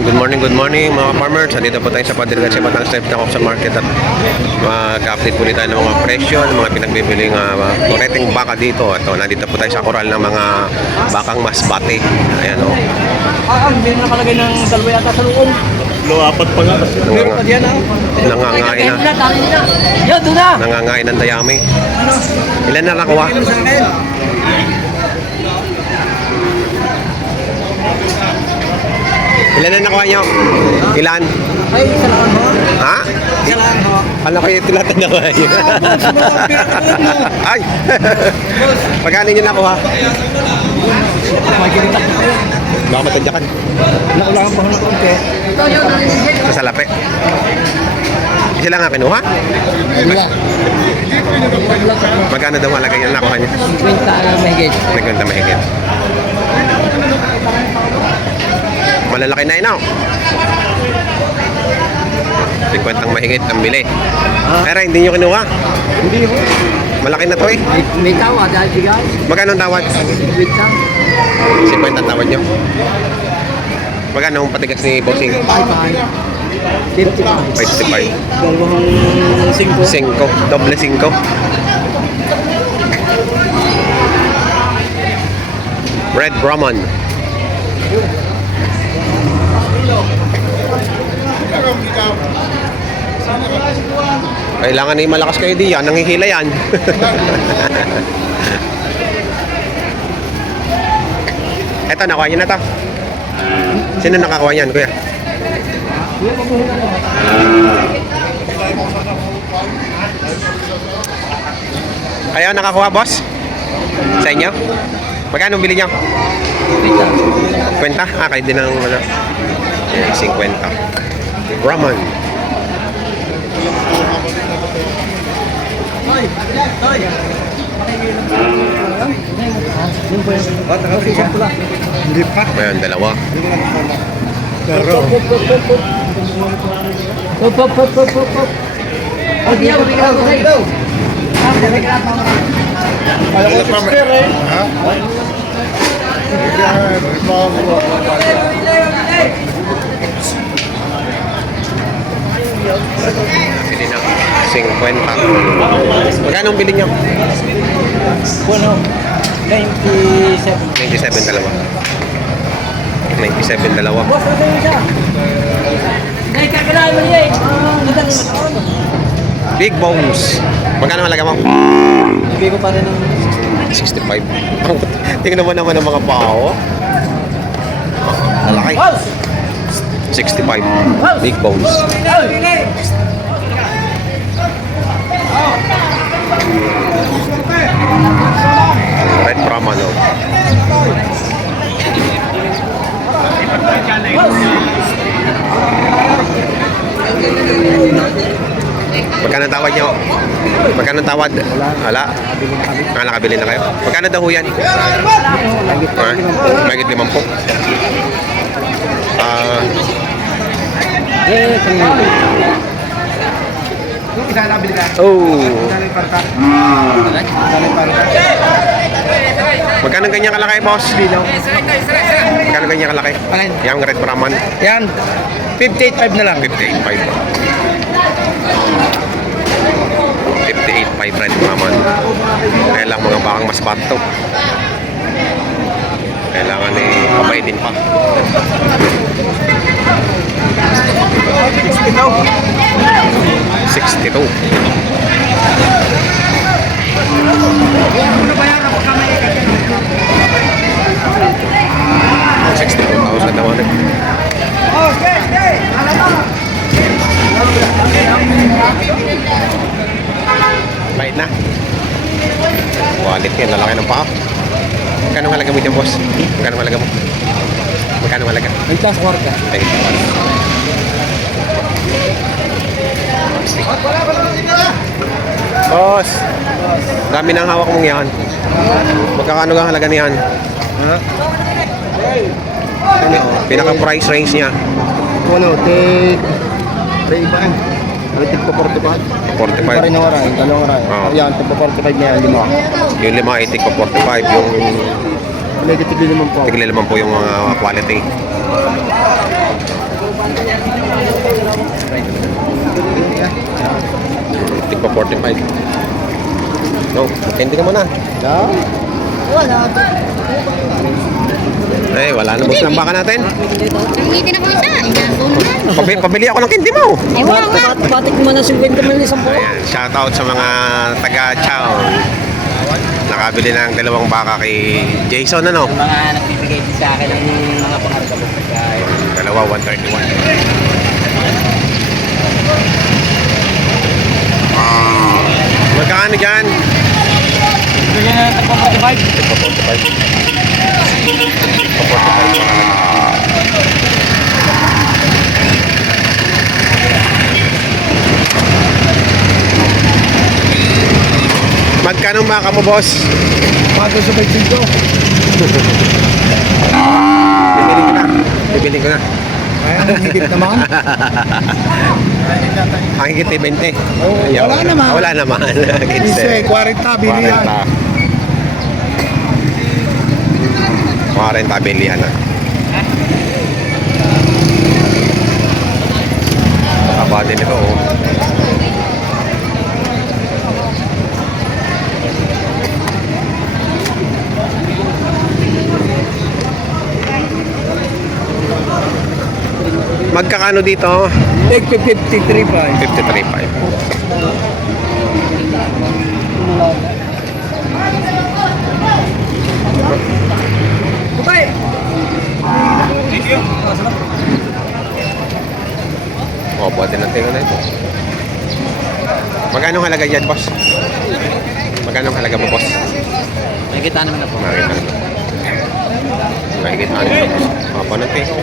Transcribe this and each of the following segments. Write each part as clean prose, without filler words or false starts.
Ayan, good morning mga farmers. Andito po tayo sa Padre Garcia Batangas Live Stock Auction Market at mag-update po tayo ng mga presyo, ng mga pinagbibiling kureteng baka dito. At nandito po tayo sa koral ng mga bakang masbate. Ayan o. Hindi na nakalagay ng dalawa yata sa loob. Apat pa nga. Meron pa diyan Nangangain na. Yan, doon na. Nangangain ng dayami. Ilan na nakuha? Ilan na nakuha nyo? Ilan? Ay, isa lang ho. Ha? Isa lang ho. Ano kayo tinatanong kayo? Ay! Pagkano nyo nakuha? Magiging takbo kayo. Baka matadyakan. Naulangan pa ho ng konti. Sa salapi. Isa lang nga kinuha? Wala. Magkano daw malagay yung nakuha nyo? 50 mahigit. Nagkanta mahigit. Malalaki na yun, 50 mahigit ang bili. Pero hindi nyo kinuha. Hindi ho. Malaki na to eh. May tawa dahil bigay. Magkano ang tawad? 50. 50 ang tawad nyo. Magkano ang patigas ni Bossing? 55. 55. Dalawang 5. 5. Doble 5. Red Brahman. Kailangan na malakas kayo diyan, nanghihila yan. Eto, nakuha nyo na to. Sino nakakuha yan, kuya? Kayo nakakuha, boss? Sa inyo? Magkano bili nyo? 50? Kayo din ang 50. Brahman. Hindi pa. Ayan, dalawa. Pero. Bili ng 50. Magkano ang bili nyo? Bueno, 97. 97 dalawa. 97 dalawa. Boss, ano yun siya? Hindi, kakalain mo niya eh. Big bones. Magkano halaga mo? Ibig ko pa rin ng 65. Tingnan mo naman ang mga pao. Malaki. 65. Big bones. Red Brahman. Magkano tawad nyo? Magkano tawad? Wala. Nakabili na kayo. Magkano daw ho yan? Magit 50. Magkano ganyan kalaki, boss? Magkano ganyan kalaki? Yung Red Brahman? Yan, 58.5 na lang. 58.5. 58.5 Red Brahman. Kailangan mga bakang mas bato. Kailangan pabay din pa. 62. 62,000 naman eh. Bait na. Wallet yan, lalaki ng paa. Magkano halaga mo dyan, boss? Magkano halaga mo? Magkano halaga? Ay, tas kwarta. Ay. Boss, dami ng hawak mong yan. Magkakano ang halaga niyan? Pinaka price range niya. Ano, iba eh. Tig po 45. 45. Iba rin ang waray, dalawang waray. Oo. Yan, tig po 45 niya, 5. Yung 5, itik pa 45. Yung Negative naman po. tigli naman po yung mga quality. pa 45. No, hindi ka muna. Wala. Eh, wala na boss ng baka natin. Nangingitin ako isa. Inabunan. Pabili ako ng candy mo. Ay, wala nga. Batik mo na 50 man isang buwan. Ayan, shout out sa mga taga Chow. Nakabili ng dalawang baka kay Jason, ano? Mga nagbibigay din sa akin ng mga pangarap. Dalawa, 131. Magkano dyan? Bigyan na natin po 45. Ito, 45. Ito, 45. Magkano baka mo, boss? Pato sa 25. Bibili ko na. Bibili ko na. Ay, ang higit naman. Ang higit ay 20. Oo, Ayaw. wala naman. Wala naman. 40, 40. bili yan. 40 bilihan na. Taba din ito, oh. Magkakano dito? Take 53 pa. 53.5. Bukay! O, buhatin ng tingnan na ito. Magkano ang halaga yan, boss? Magkano ang halaga mo, boss? Nakikita naman na po. Makikita naman. Makikita naman. Papa ng tingnan.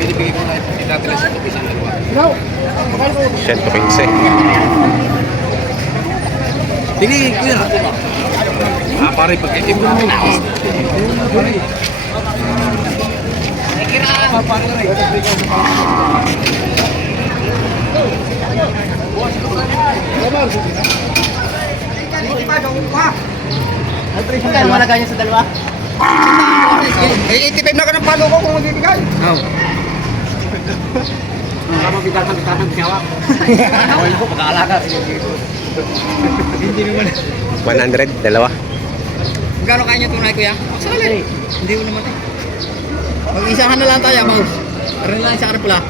Binibigay ko na itatala sa isang dalawa. 115. Pili, kuya. Pare, pagkitim ko naman. Pare. Nakikiraan. Pare. Ang malaga niya sa dalawa? Eh, 85 na ka ng palo ko kung magbibigay. Oo. Bigat ng hawak. Awal ko, pagkaalaga. Hindi naman. 100, dalawa. Magkano kaya niya tunay, kuya? Sakali. Hindi mo naman eh. Mag-isahan na lang tayo, mouse. Rin lang sa pula.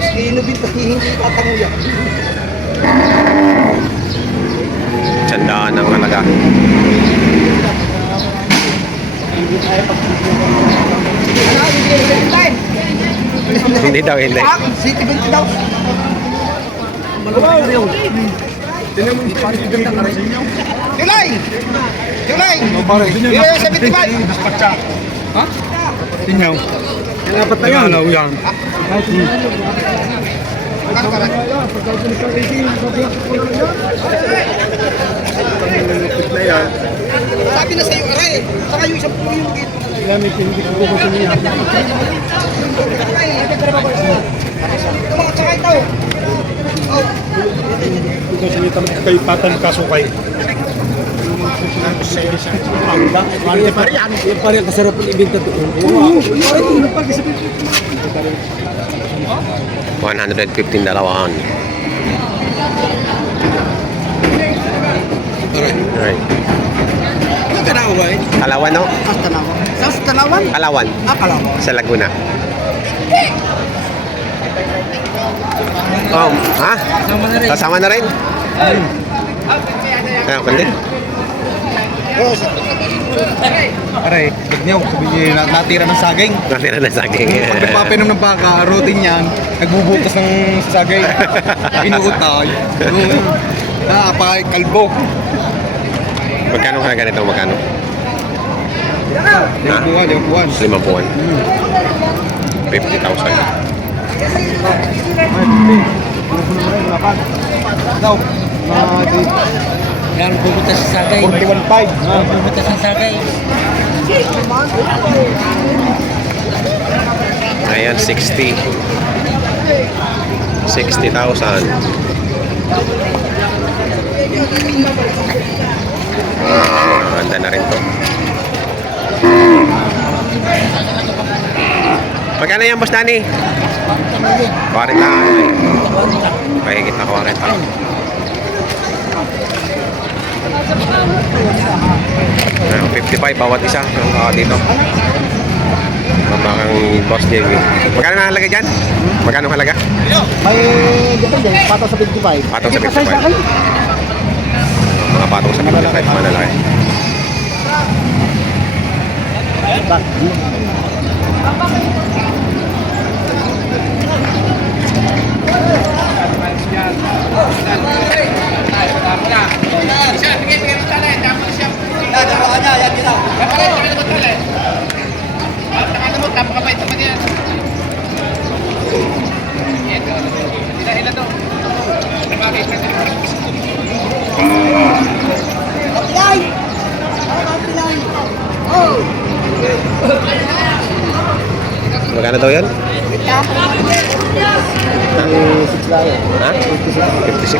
Mas inubin pa, hindi tatango yan. Tandaan ang halaga. Hindi daw, hindi. City Bank daw. July! July! July yung 75! Ha? Tinyaw. Yung apat na yan. Alaw yan. Sabi na sa'yo, aray! Saka yung isang pulo yung gito. Ito mga tsaka ito. Oh. Ito sinita kay Patan Kasukay. Yung pare ang kasarap ng ibig doon. 115 dalawahan. Alright. Ano tanawa ba eh? Kalawan, no? Tanawa. Sa Tanawan? Kalawan. Kalawan. Sa Laguna. Oh, ha? Kasama na rin? Kaya ko din. Aray, bagnaw. Sabi niya, natira ng saging. Natira na saging. Pag nagpapinom ng baka, routine yan, nagbubutas ng saging. Inuutay. Kalbo. Magkano ka ganito? Magkano? Ha? Limang buwan. 5 buwan. 50,000. Daw. Yan, pupunta sa sagay. 41.5. Pupunta sa sagay. Ayan, 60. 60,000. Ganda na rin to. Magkano yan, Boss Danny? 40 na. Mahigit na 40. Ayun, 55 bawat isa yung dito. Mamakang Boss JV. Magkano na halaga dyan? Magkano halaga? May depende, patong sa 55. Patong sa 55. Mga patong sa 55, malalaki. Magkano daw yan? 56 lang yan. Ha? 56.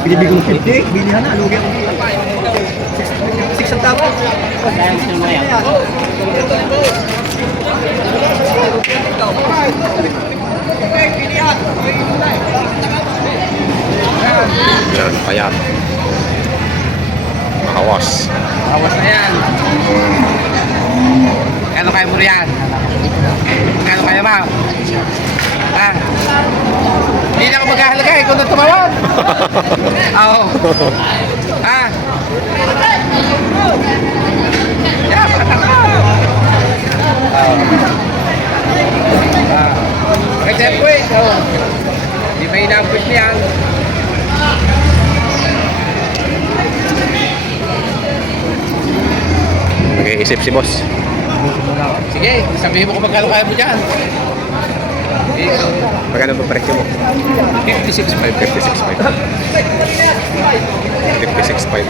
Binibigong 50. Bilihan na. Lugi ako. 6 ang tapos. Yan, payat. Makawas. Awas na yan. Kano kaya mo riyan? Kano kaya ba? Ha? Hindi na ako maghahalaga eh kung nang tumawag. Oo. Ha? Yeah, patang ka. Kasi po eh. Di ba inaapos niyan? Nag-iisip si boss. Sige, sabihin mo kung magkano kaya mo dyan. Magkano ba presyo mo? 56.5. 56.5. 56.5.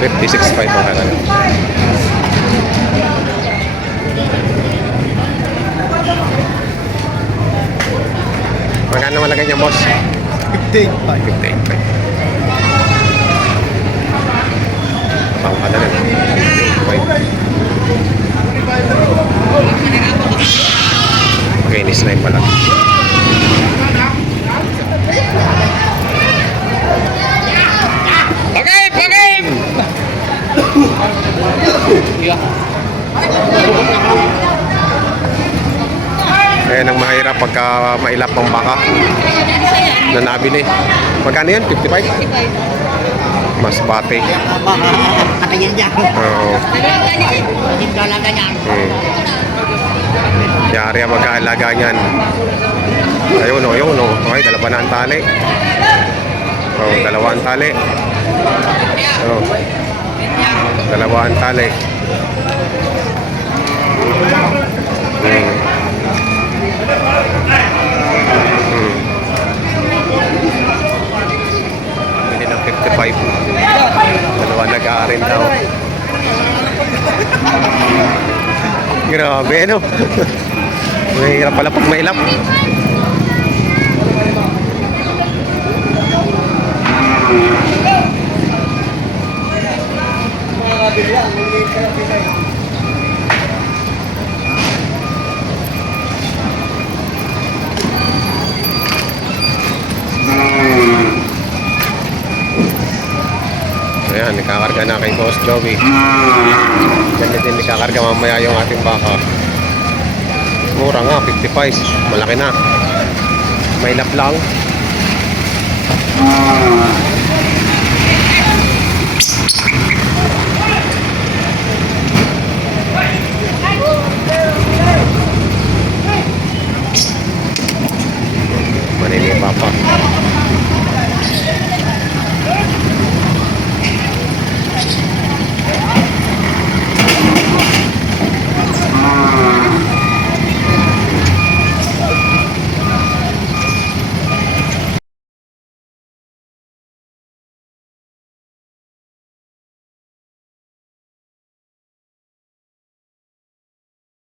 $56.5 ang halaga. Magkano malagay niya, boss? 58.5. Pang ka na rin. 58. Okay, this line pala. Okay, okay. Yeah. Kaya nang mahirap pagka mailap ang baka na nabili. Magkano yan? 55? Mas bate. Katingin niya. Oo. $10 ganyan. Yari ang mag-aalaga niyan. Ayun o, ayun o. Okay, dalawa na ang tali. Oh, dalawa ang tali. Oh. Dalawa ang tali. Hindi ng 55. Dalawa nag-aarin daw. Grabe, no? Mahirap pala pag mailap. Ayan, nakakarga na kay Boss Joey. Ganyan din nakakarga mamaya yung ating baka. Mura nga, 55. Malaki na. May lap lang.